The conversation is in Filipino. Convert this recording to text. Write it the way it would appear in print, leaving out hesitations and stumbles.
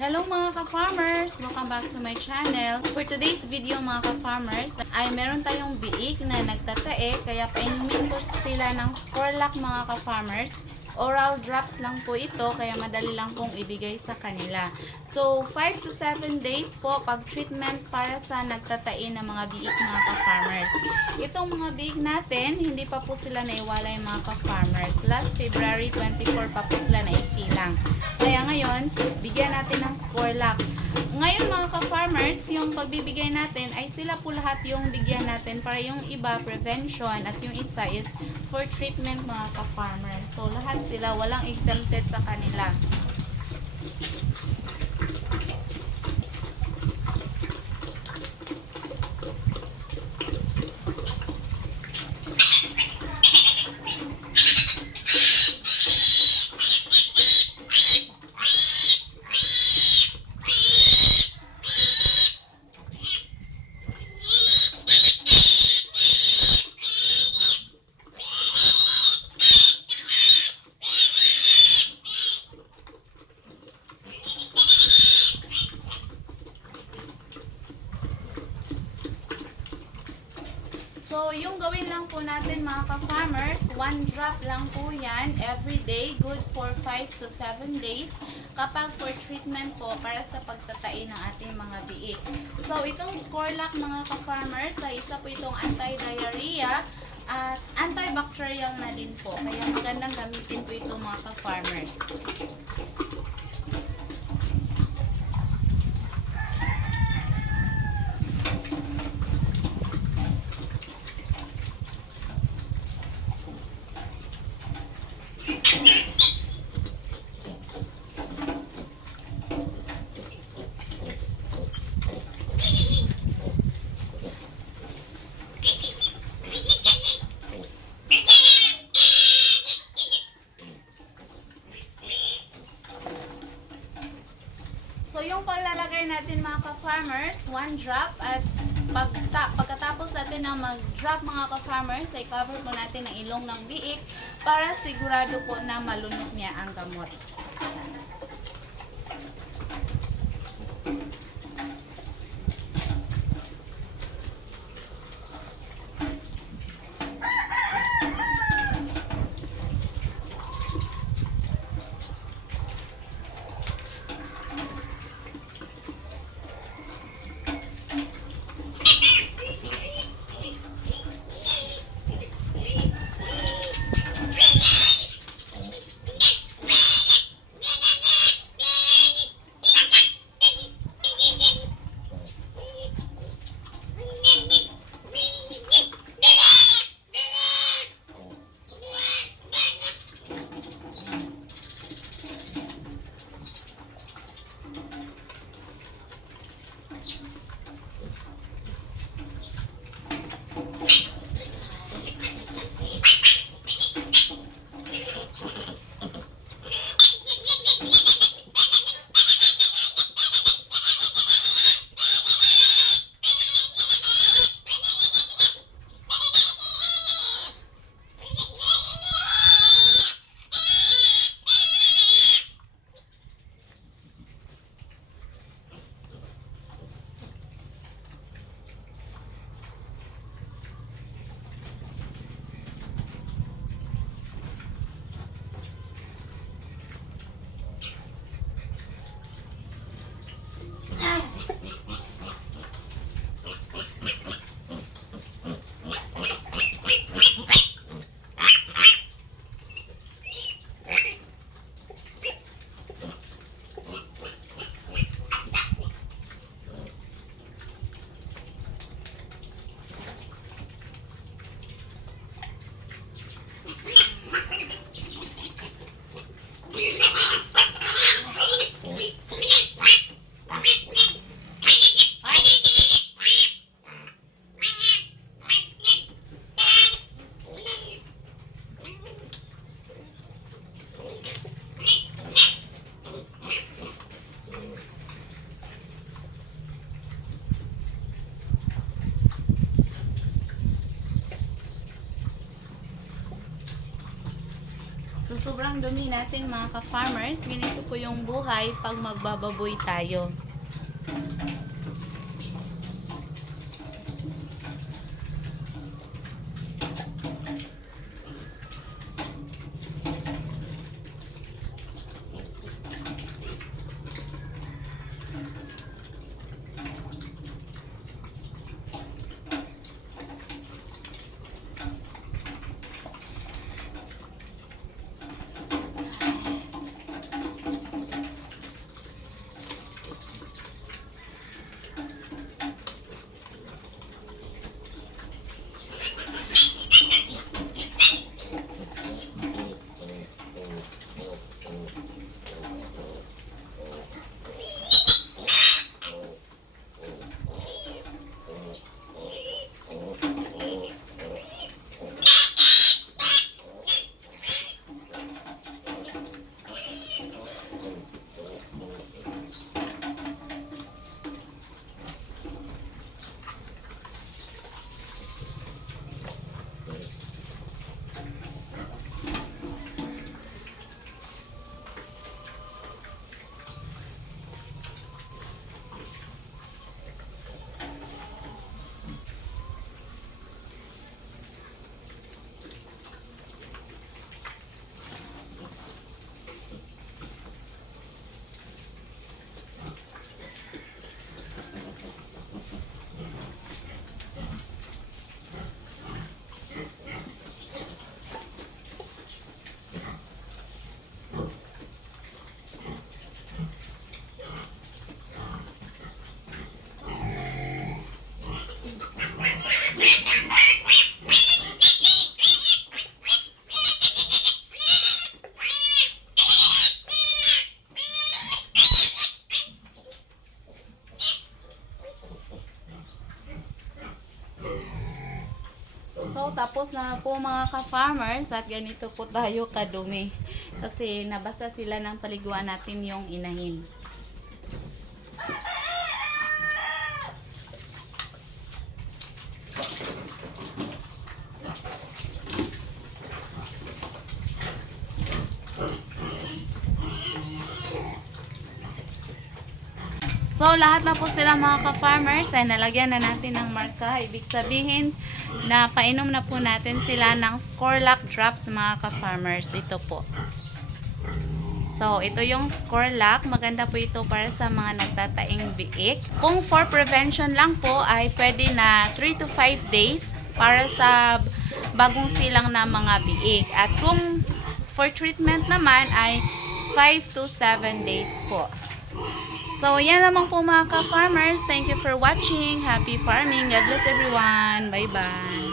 Hello mga ka-farmers! Welcome back to my channel. For today's video mga ka-farmers, ay meron tayong biik na nagtatae kaya painumin ko sila ng Sporlac mga ka-farmers. Oral drops lang po ito kaya madali lang pong ibigay sa kanila. So 5 to 7 days po pag-treatment para sa nagtatae ng mga biik mga ka-farmers. Itong mga biik natin, hindi pa po sila naiwalay mga ka-farmers. Last February 24 pa po sila naisilang. Kaya ngayon, bigyan natin ng Sporlac. Ngayon mga ka-farmers, yung pagbibigay natin ay sila po lahat yung bigyan natin para yung iba prevention at yung isa is for treatment mga ka-farmers. So lahat sila, walang exempted sa kanila. So, yung gawin lang po natin mga ka-farmers, 1 drop lang po yan every day, good for 5 to 7 days kapag for treatment po para sa pagtatai ng ating mga biik. So, itong Sporlac mga ka-farmers ay isa po itong anti-diarrhea at antibacterial na din po. Kaya magandang gamitin po ito mga ka-farmers. So, yung paglalagay natin mga ka-farmers, 1 drop at pagkatapos natin na mag-drop mga ka-farmers, ay cover po natin ang ilong ng biik para sigurado po na malunok niya ang gamot. sobrang dumi natin mga ka-farmers. Ganito po yung buhay pag magbababoy tayo. So, tapos na po mga ka-farmers at ganito po tayo kadumi. Kasi nabasa sila ng paliguan natin yung inahin. So, lahat na po sila mga ka-farmers ay nalagyan na natin ng marka. Ibig sabihin na painom na po natin sila ng Scorlac drops mga ka-farmers. Ito po. So, ito yung Scorlac. Maganda po ito para sa mga nagtataing biik. Kung for prevention lang po ay pwede na 3 to 5 days para sa bagong silang na mga biik. At kung for treatment naman ay 5 to 7 days po. So, yan naman po mga ka-farmers. Thank you for watching. Happy farming. God bless everyone. Bye-bye.